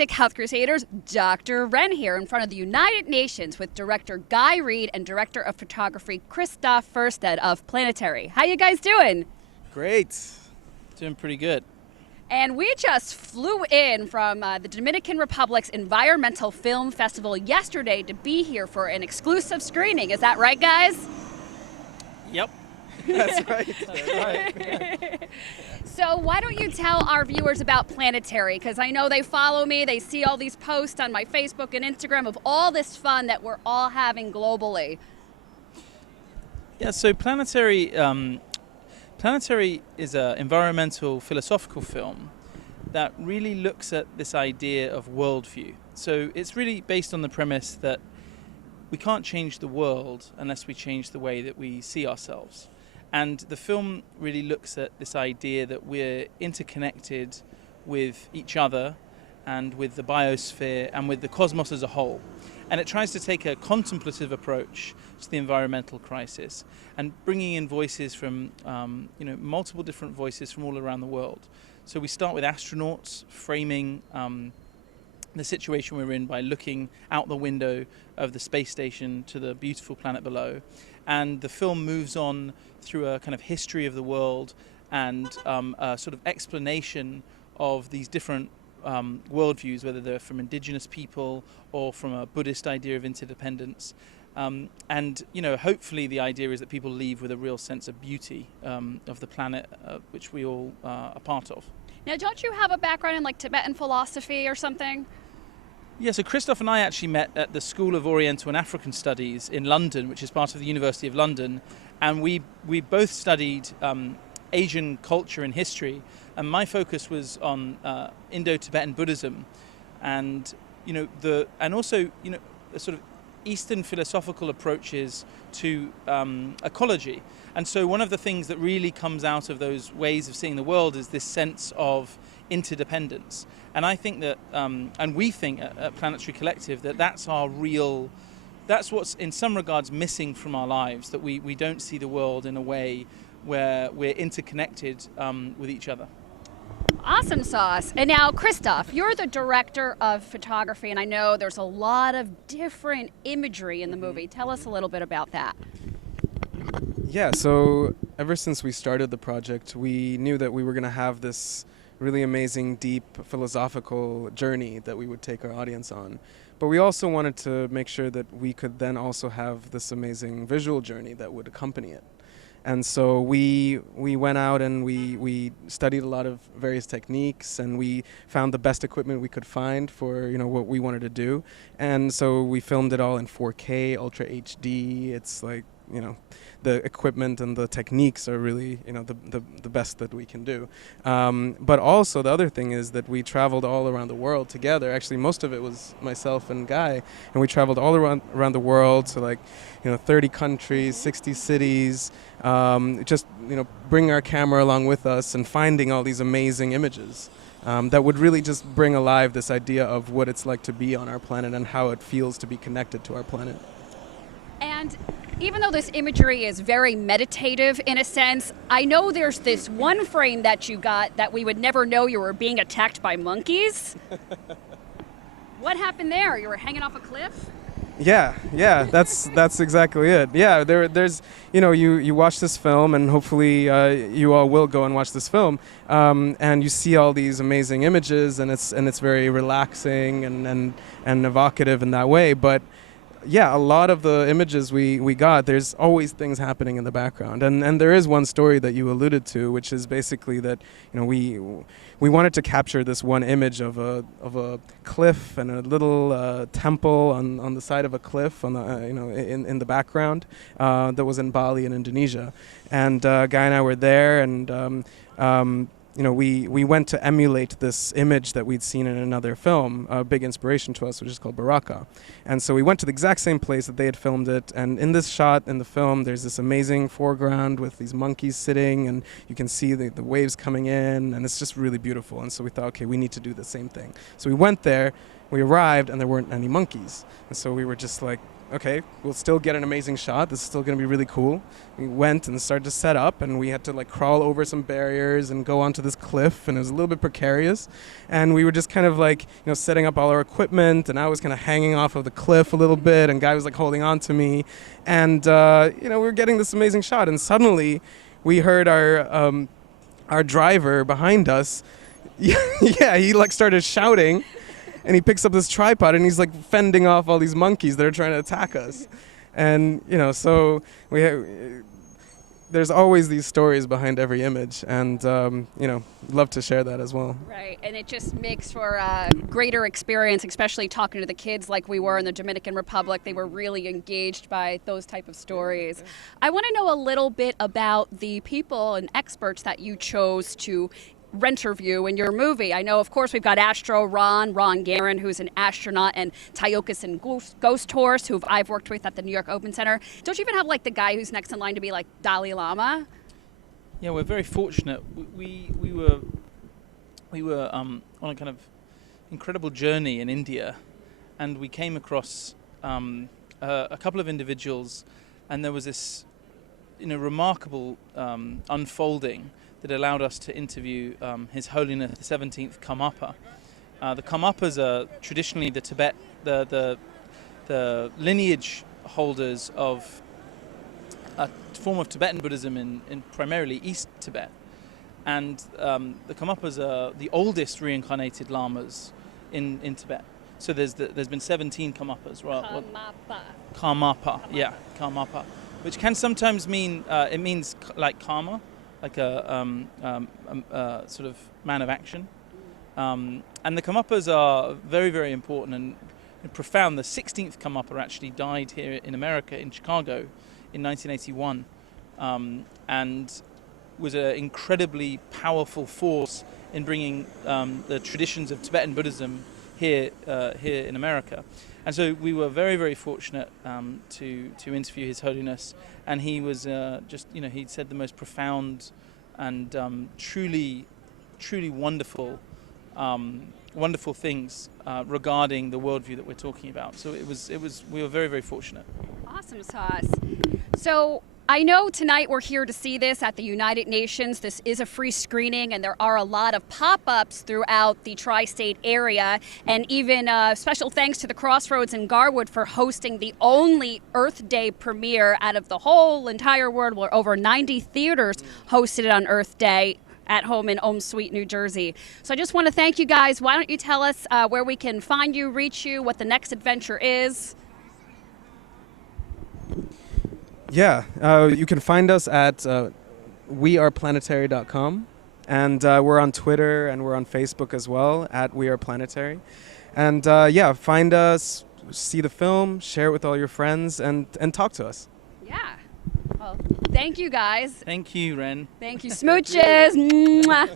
galactic health crusaders, Dr. Ren here in front of the United Nations with director Guy Reid and director of photography Christoph Ferstad of Planetary. How you guys doing? Great. Doing pretty good. And we just flew in from the Dominican Republic's Environmental Film Festival yesterday to be here for an exclusive screening. Is that right, guys? Yep. That's right. That's right. So why don't you tell our viewers about Planetary? Because I know they follow me, they see all these posts on my Facebook and Instagram of all this fun that we're all having globally. Yeah, so Planetary is an environmental philosophical film that really looks at this idea of worldview. So it's really based on the premise that we can't change the world unless we change the way that we see ourselves. And the film really looks at this idea that we're interconnected with each other and with the biosphere and with the cosmos as a whole. And it tries to take a contemplative approach to the environmental crisis and bringing in voices from, multiple different voices from all around the world. So we start with astronauts framing the situation we're in by looking out the window of the space station to the beautiful planet below. And the film moves on through a kind of history of the world and a sort of explanation of these different worldviews, whether they're from indigenous people or from a Buddhist idea of interdependence. Hopefully the idea is that people leave with a real sense of beauty of the planet, which we all are part of. Now, don't you have a background in like Tibetan philosophy or something? Yeah, so Christoph and I actually met at the School of Oriental and African Studies in London, which is part of the University of London, and we both studied Asian culture and history, and my focus was on Indo-Tibetan Buddhism, and also the sort of Eastern philosophical approaches to ecology. And so one of the things that really comes out of those ways of seeing the world is this sense of interdependence. And I think that, and we think at Planetary Collective, that's what's in some regards missing from our lives, that we don't see the world in a way where we're interconnected with each other. Awesome sauce. And now, Christoph, you're the director of photography, and I know there's a lot of different imagery in the movie. Tell us a little bit about that. Yeah, so ever since we started the project, we knew that we were going to have this really amazing, deep, philosophical journey that we would take our audience on. But we also wanted to make sure that we could then also have this amazing visual journey that would accompany it. And so we went out and we studied a lot of various techniques, and we found the best equipment we could find for what we wanted to do. And so we filmed it all in 4K, Ultra HD. It's like, the equipment and the techniques are really, the best that we can do. But also the other thing is that we traveled all around the world together. Actually, most of it was myself and Guy, and we traveled all around the world to 30 countries, 60 cities, bring our camera along with us and finding all these amazing images that would really just bring alive this idea of what it's like to be on our planet and how it feels to be connected to our planet. And even though this imagery is very meditative in a sense, I know there's this one frame that you got that we would never know you were being attacked by monkeys. What happened there? You were hanging off a cliff? Yeah, that's exactly it. Yeah, there's you watch this film, and hopefully you all will go and watch this film, and you see all these amazing images, and it's very relaxing and evocative in that way. But yeah, a lot of the images we got, there's always things happening in the background, and there is one story that you alluded to, which is basically that we wanted to capture this one image of a cliff and a little temple on the side of a cliff on the in the background that was in Bali in Indonesia, and Guy and I were there, and we went to emulate this image that we'd seen in another film, a big inspiration to us, which is called Baraka. And so we went to the exact same place that they had filmed it, and in this shot in the film, there's this amazing foreground with these monkeys sitting, and you can see the waves coming in, and it's just really beautiful. And so we thought, okay, we need to do the same thing. So we went there, we arrived, and there weren't any monkeys. And so we were just like, okay, we'll still get an amazing shot. This is still going to be really cool. We went and started to set up, and we had to like crawl over some barriers and go onto this cliff, and it was a little bit precarious. And we were just kind of like, setting up all our equipment, and I was kind of hanging off of the cliff a little bit, and Guy was like holding on to me. And, we were getting this amazing shot, and suddenly we heard our driver behind us, yeah, he like started shouting. And he picks up this tripod and he's like fending off all these monkeys that are trying to attack us. And, so there's always these stories behind every image. And, love to share that as well. Right. And it just makes for a greater experience, especially talking to the kids like we were in the Dominican Republic. They were really engaged by those type of stories. I want to know a little bit about the people and experts that you chose to RENterview in your movie. I know, of course, we've got Ron Guerin, who's an astronaut, and Tyokas and Ghost Horse, who I've worked with at the New York Open Center. Don't you even have like the guy who's next in line to be like Dalai Lama? Yeah, we're very fortunate. We were on a kind of incredible journey in India, and we came across a couple of individuals, and there was this remarkable unfolding that allowed us to interview His Holiness the 17th Karmapa. The Karmapas are traditionally the lineage holders of a form of Tibetan Buddhism in primarily East Tibet. And the Karmapas are the oldest reincarnated lamas in Tibet. So there's been 17 Karmapas. Karmapa, yeah, Karmapa. Which can sometimes mean, it means like karma, like a sort of man of action. And the Karmapas are very, very important and profound. The 16th Karmapa actually died here in America, in Chicago, in 1981, and was an incredibly powerful force in bringing the traditions of Tibetan Buddhism here in America. And so we were very, very fortunate to interview His Holiness, and he was he said the most profound and truly wonderful things regarding the worldview that we're talking about. So we were very, very fortunate. Awesome sauce. So I know tonight we're here to see this at the United Nations. This is a free screening, and there are a lot of pop-ups throughout the tri-state area. And even special thanks to the Crossroads in Garwood for hosting the only Earth Day premiere out of the whole entire world, where over 90 theaters hosted it on Earth Day at home in Elm Suite, New Jersey. So I just want to thank you guys. Why don't you tell us where we can find you, reach you, what the next adventure is? Yeah, you can find us at weareplanetary.com, and we're on Twitter and we're on Facebook as well at weareplanetary. And find us, see the film, share it with all your friends, and talk to us. Yeah. Well, thank you guys. Thank you, Ren. Thank you. Smooches. Mwah.